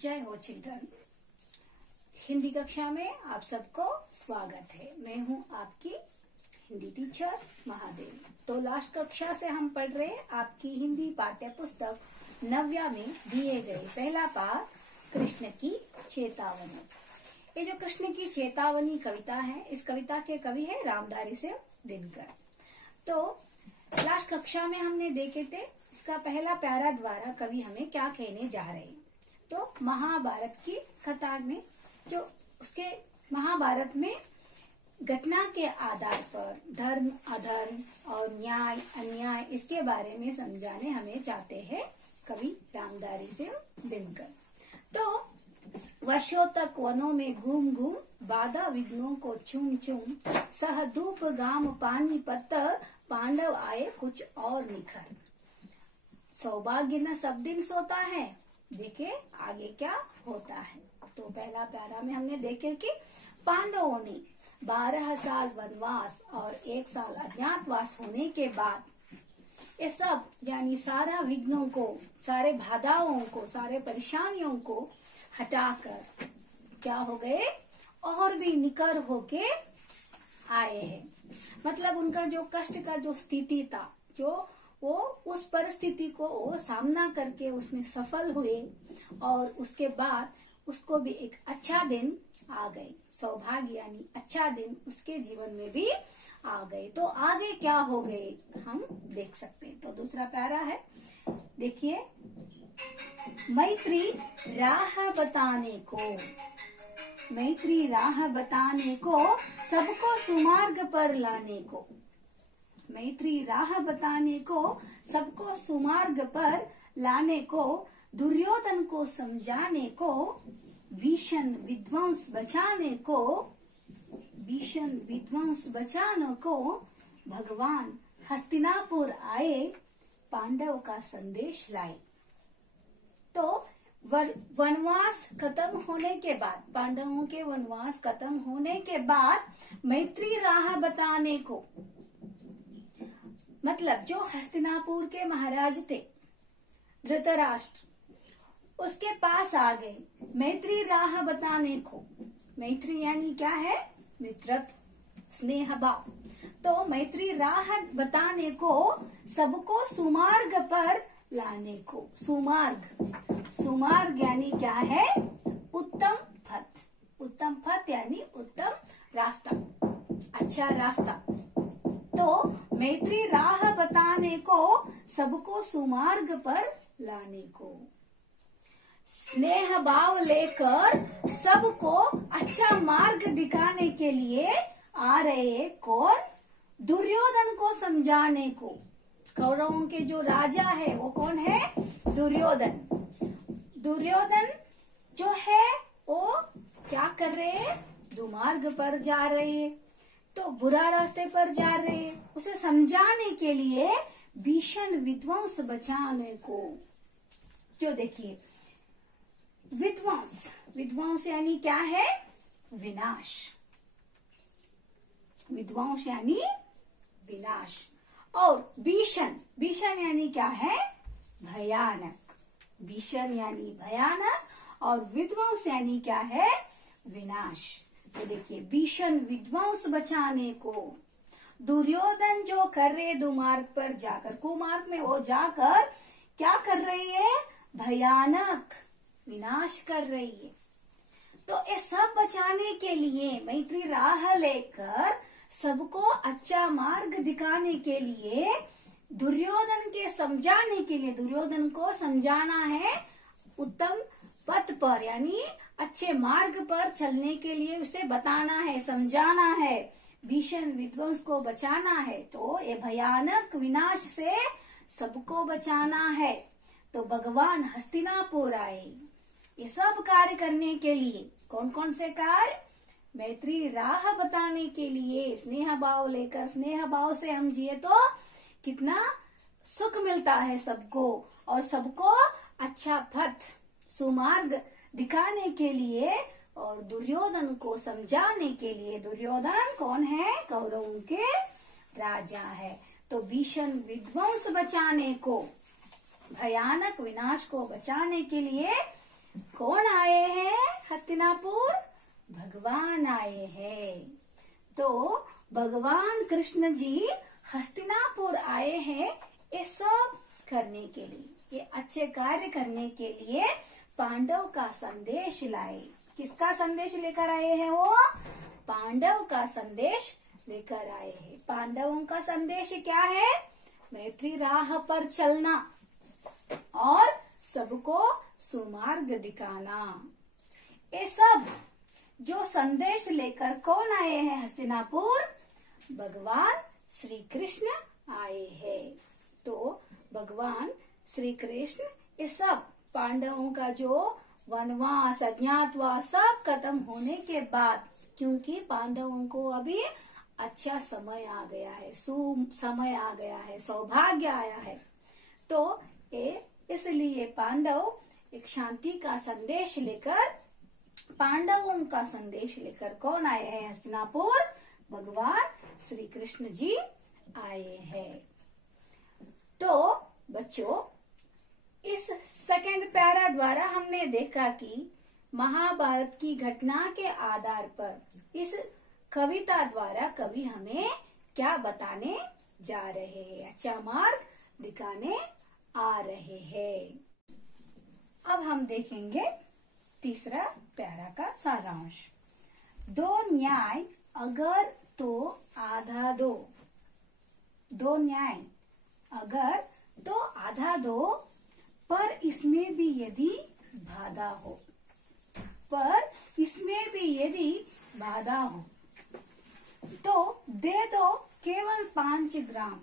जय हो चिल्ड्रन। हिंदी कक्षा में आप सबको स्वागत है। मैं हूं आपकी हिंदी टीचर महादेवी। तो लास्ट कक्षा से हम पढ़ रहे हैं आपकी हिंदी पाठ्य पुस्तक नव्या में दिए गए पहला पाठ कृष्ण की चेतावनी। ये जो कृष्ण की चेतावनी कविता है, इस कविता के कवि है रामधारी सिंह दिनकर। तो लास्ट कक्षा में हमने देखे थे इसका पहला प्यारा द्वारा कवि हमें क्या कहने जा रहे हैं। तो महाभारत की कथा में जो उसके महाभारत में घटना के आधार पर धर्म अधर्म और न्याय अन्याय इसके बारे में समझाने हमें चाहते हैं कवि रामधारी सिंह दिनकर। तो वर्षों तक वनों में घूम घूम बाधा विघ्नों को चूम चूम सह धूप घाम पानी पत्थर पांडव आए कुछ और निखर। सौभाग्य न सब दिन सोता है, देखे आगे क्या होता है। तो पहला प्यारा में हमने देखे कि पांडवों ने 12 साल वनवास और 1 साल अज्ञातवास होने के बाद ये सब यानी सारा विघ्नों को, सारे बाधाओं को, सारे परेशानियों को हटाकर क्या हो गए और भी निकर होके आए हैं। मतलब उनका जो कष्ट का जो स्थिति था, जो वो उस परिस्थिति को वो सामना करके उसमें सफल हुए और उसके बाद उसको भी एक अच्छा दिन आ गए। सौभाग्य यानी अच्छा दिन उसके जीवन में भी आ गए। तो आगे क्या हो गए हम देख सकते हैं। तो दूसरा प्यारा है, देखिए, मैत्री राह बताने को, मैत्री राह बताने को सबको सुमार्ग पर लाने को, मैत्री राह बताने को सबको सुमार्ग पर लाने को, दुर्योधन को समझाने को, भीषण विध्वंस बचाने को, भीषण विध्वंस बचाने को भगवान हस्तिनापुर आए, पांडव का संदेश लाए। तो वनवास खत्म होने के बाद, पांडवों के वनवास खत्म होने के बाद मैत्री राह बताने को, मतलब जो हस्तिनापुर के महाराज थे धृतराष्ट्र, उसके पास आ गए मैत्री राह बताने को। मैत्री यानी क्या है? मित्रत्व, स्नेह भाव। तो मैत्री राह बताने को सबको सुमार्ग पर लाने को। सुमार्ग, सुमार्ग यानी क्या है? उत्तम पथ, उत्तम पथ यानी उत्तम रास्ता, अच्छा रास्ता। तो मैत्री राह बताने को सबको सुमार्ग पर लाने को, स्नेह भाव लेकर सबको अच्छा मार्ग दिखाने के लिए आ रहे कौन? दुर्योधन को समझाने को। कौरवों के जो राजा है वो कौन है? दुर्योधन। दुर्योधन जो है वो क्या कर रहे हैं? दुमार्ग पर जा रहे हैं, तो बुरा रास्ते पर जा रहे हैं। उसे समझाने के लिए भीषण विध्वंस बचाने को। जो देखिए, विध्वंस, विध्वंस यानी क्या है? विनाश। विध्वंस यानी विनाश। और भीषण, भीषण यानी क्या है? भयानक। भीषण यानी भयानक और विध्वंस यानी क्या है? विनाश। तो देखिए, भीषण विध्वंस बचाने को दुर्योधन जो कर रहे दुमार्ग पर जाकर, कुमार्ग में वो जाकर क्या कर रही है? भयानक विनाश कर रही है। तो ये सब बचाने के लिए मैत्री राह लेकर सबको अच्छा मार्ग दिखाने के लिए, दुर्योधन के समझाने के लिए, दुर्योधन को समझाना है उत्तम पथ पर यानी अच्छे मार्ग पर चलने के लिए उसे बताना है, समझाना है, भीषण विध्वंस को बचाना है। तो ये भयानक विनाश से सबको बचाना है। तो भगवान हस्तिनापुर आए ये सब कार्य करने के लिए। कौन कौन से कार्य? मैत्री राह बताने के लिए, स्नेह भाव लेकर, स्नेह भाव से हम जिए तो कितना सुख मिलता है सबको, और सबको अच्छा पथ सुमार्ग दिखाने के लिए और दुर्योधन को समझाने के लिए। दुर्योधन कौन है? कौरवों के राजा है। तो भीषण विध्वंस बचाने को, भयानक विनाश को बचाने के लिए कौन आए हैं हस्तिनापुर? भगवान आए हैं। तो भगवान कृष्ण जी हस्तिनापुर आए हैं ये सब करने के लिए, ये अच्छे कार्य करने के लिए पांडव का संदेश लाए। किसका संदेश लेकर आए हैं वो? पांडव का संदेश लेकर आए हैं। पांडवों का संदेश क्या है? मैत्री राह पर चलना और सबको सुमार्ग दिखाना। ये सब जो संदेश लेकर कौन आए हैं हस्तिनापुर? भगवान श्री कृष्ण आए हैं। तो भगवान श्री कृष्ण ये सब पांडवों का जो वनवास अज्ञातवास सब खत्म होने के बाद, क्योंकि पांडवों को अभी अच्छा समय आ गया है, समय आ गया है, सौभाग्य आया है, तो इसलिए पांडव एक शांति का संदेश लेकर, पांडवों का संदेश लेकर कौन आए हैं हस्तिनापुर? भगवान श्री कृष्ण जी आए हैं। तो बच्चों, इस सेकंड पैरा द्वारा हमने देखा कि महाभारत की घटना के आधार पर इस कविता द्वारा कवि हमें क्या बताने जा रहे हैं, अच्छा मार्ग दिखाने आ रहे हैं। अब हम देखेंगे तीसरा प्यारा का सारांश। दो न्याय अगर तो आधा दो। दो न्याय अगर तो आधा दो, पर इसमें भी यदि बाधा हो, पर इसमें भी यदि बाधा हो तो दे दो केवल 5 ग्राम।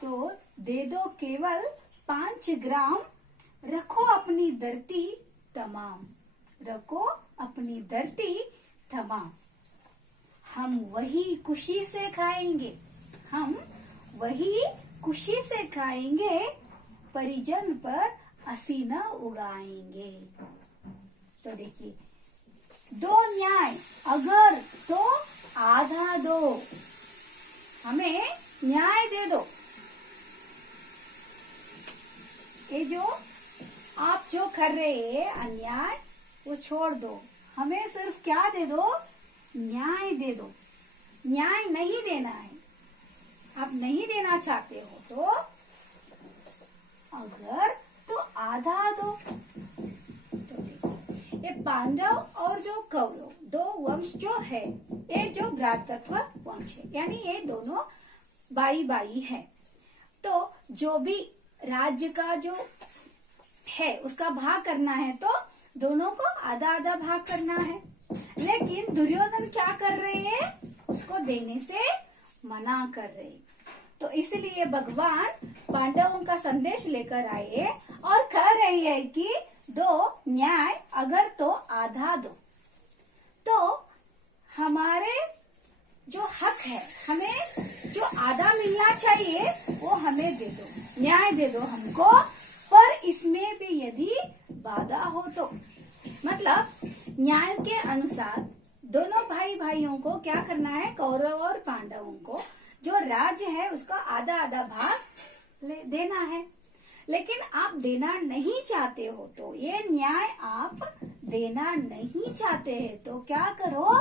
तो दे दो केवल 5 ग्राम, रखो अपनी धरती तमाम। रखो अपनी धरती तमाम। हम वही खुशी से खाएंगे, हम वही खुशी से खाएंगे, परिजन पर हंसी न उड़ाएंगे। तो देखिए, दो न्याय अगर तो आधा दो, हमें न्याय दे दो। ये जो आप जो कर रहे हैं अन्याय, वो छोड़ दो, हमें सिर्फ क्या दे दो? न्याय दे दो। न्याय नहीं देना है, आप नहीं देना चाहते हो तो अगर तो आधा दो। तो देखिए, ये पांडव और जो कौरव दो वंश जो है, ये जो भ्रातृत्व वंश है, यानी ये दोनों भाई भाई है। तो जो भी राज्य का जो है उसका भाग करना है तो दोनों को आधा आधा भाग करना है। लेकिन दुर्योधन क्या कर रहे हैं? उसको देने से मना कर रहे। तो इसलिए भगवान पांडवों का संदेश लेकर आए और कह रही है कि दो न्याय अगर तो आधा दो। तो हमारे जो हक है, हमें जो आधा मिलना चाहिए वो हमें दे दो, न्याय दे दो हमको, पर इसमें भी यदि बाधा हो तो, मतलब न्याय के अनुसार दोनों भाई भाइयों को क्या करना है? कौरव और पांडवों को जो राज्य है उसका आधा आधा भाग देना है। लेकिन आप देना नहीं चाहते हो तो, ये न्याय आप देना नहीं चाहते हैं तो क्या करो?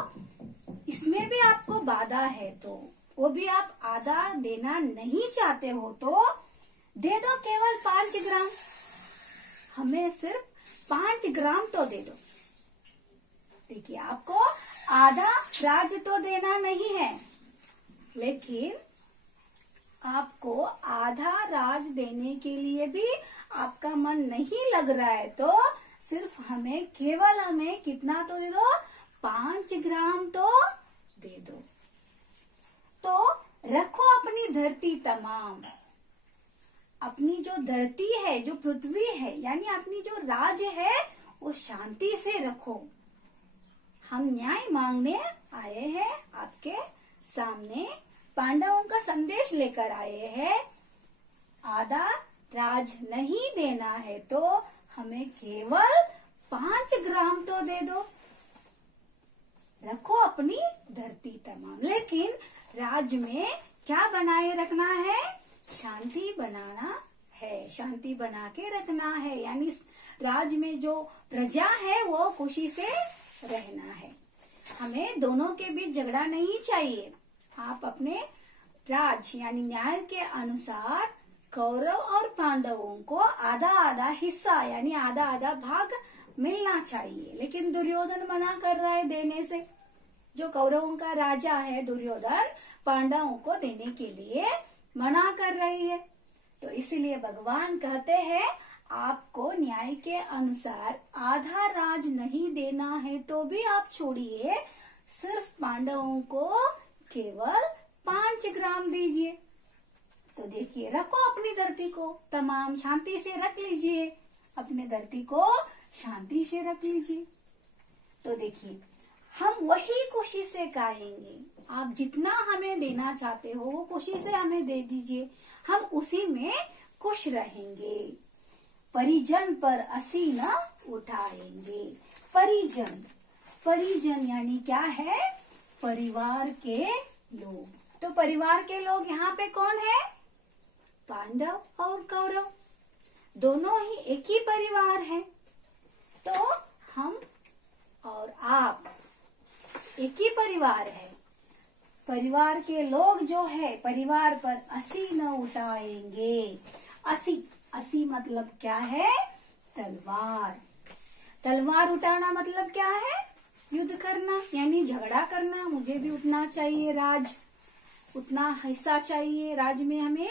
इसमें भी आपको बाधा है तो वो भी आप आधा देना नहीं चाहते हो तो दे दो केवल 5 ग्राम। हमें सिर्फ 5 ग्राम तो दे दो। देखिए, आपको आधा राज्य तो देना नहीं है, लेकिन आपको आधा राज देने के लिए भी आपका मन नहीं लग रहा है तो सिर्फ हमें कितना तो दे दो? 5 ग्राम तो दे दो। तो रखो अपनी धरती तमाम। अपनी जो धरती है, जो पृथ्वी है, यानी अपनी जो राज्य है, वो शांति से रखो। हम न्याय मांगने आए हैं आपके सामने, पांडवों का संदेश लेकर आए हैं। आधा राज नहीं देना है तो हमें केवल 5 ग्राम तो दे दो। रखो अपनी धरती तमाम। लेकिन राज्य में क्या बनाए रखना है? शांति बनाना है। है, शांति बना के रखना है, यानी राज में जो प्रजा है वो खुशी से रहना है। हमें दोनों के बीच झगड़ा नहीं चाहिए। आप अपने राज यानी न्याय के अनुसार कौरव और पांडवों को आधा आधा हिस्सा यानी आधा आधा भाग मिलना चाहिए, लेकिन दुर्योधन मना कर रहा है देने से। जो कौरवों का राजा है दुर्योधन पांडवों को देने के लिए मना कर रही है। तो इसीलिए भगवान कहते हैं आपको न्याय के अनुसार आधा राज नहीं देना है तो भी आप छोड़िए, सिर्फ पांडवों को केवल 5 ग्राम दीजिए। तो देखिए, रखो अपनी धरती को तमाम शांति से रख लीजिए, अपने धरती को शांति से रख लीजिए। तो देखिए, हम वही खुशी से खाएंगे। आप जितना हमें देना चाहते हो वो खुशी से हमें दे दीजिए, हम उसी में खुश रहेंगे। परिजन पर असी न उठाएंगे। परिजन, परिजन यानी क्या है? परिवार के लोग। तो परिवार के लोग यहाँ पे कौन है? पांडव और कौरव, दोनों ही एक ही परिवार है। तो हम और आप एक ही परिवार है। परिवार के लोग जो है परिवार पर असी न उठाएंगे। असी, असी मतलब क्या है? तलवार। तलवार उठाना मतलब क्या है? युद्ध करना यानी झगड़ा करना। मुझे भी उठना चाहिए राज, उतना हिस्सा चाहिए राज में, हमें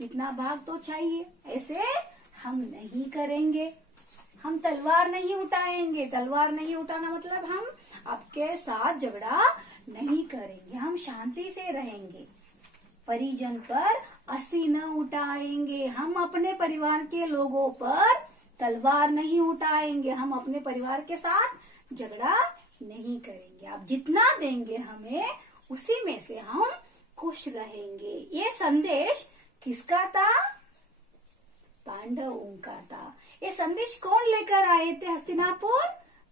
इतना भाग तो चाहिए। ऐसे हम नहीं करेंगे, हम तलवार नहीं उठाएंगे। तलवार नहीं उठाना मतलब हम आपके साथ झगड़ा नहीं करेंगे, हम शांति से रहेंगे। परिजन पर असी न उठाएंगे, हम अपने परिवार के लोगों पर तलवार नहीं उठाएंगे, हम अपने परिवार के साथ झगड़ा नहीं करेंगे। आप जितना देंगे हमें उसी में से हम खुश रहेंगे। ये संदेश किसका था? पांडवों का था। ये संदेश कौन लेकर आए थे हस्तिनापुर?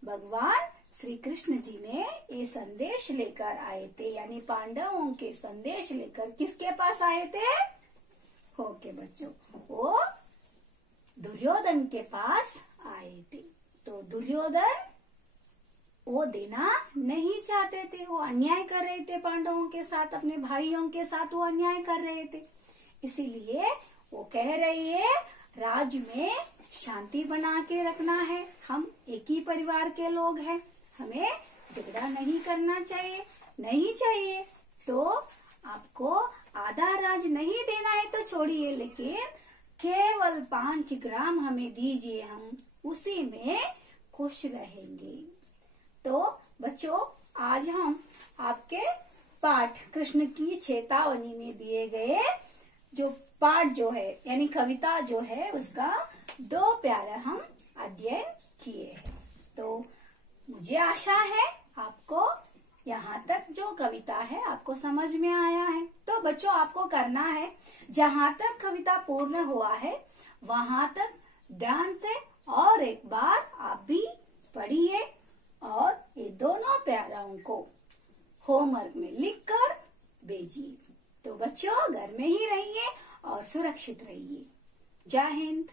भगवान श्री कृष्ण जी ने ये संदेश लेकर आए थे, यानी पांडवों के संदेश लेकर किसके पास आए थे? ओके बच्चों, वो दुर्योधन के पास आए थे। तो दुर्योधन वो देना नहीं चाहते थे, वो अन्याय कर रहे थे पांडवों के साथ, अपने भाइयों के साथ वो अन्याय कर रहे थे। इसीलिए वो कह रही है राज में शांति बना के रखना है, हम एक ही परिवार के लोग हैं, हमें झगड़ा नहीं करना चाहिए। नहीं चाहिए तो आपको आधा राज नहीं देना है तो छोड़िए, लेकिन केवल 5 ग्राम हमें दीजिए, हम उसी में खुश रहेंगे। तो बच्चों, आज हम आपके पाठ कृष्ण की चेतावनी में दिए गए जो पाठ जो है यानी कविता जो है उसका 2 प्यारा हम अध्ययन किए हैं। तो मुझे आशा है आपको यहाँ तक जो कविता है आपको समझ में आया है। तो बच्चों, आपको करना है जहाँ तक कविता पूर्ण हुआ है वहां तक ध्यान से और एक बार आप भी पढ़िए और ये दोनों प्यारों को होमवर्क में लिखकर भेजिए। तो बच्चों, घर में ही रहिए और सुरक्षित रहिए। जय हिंद।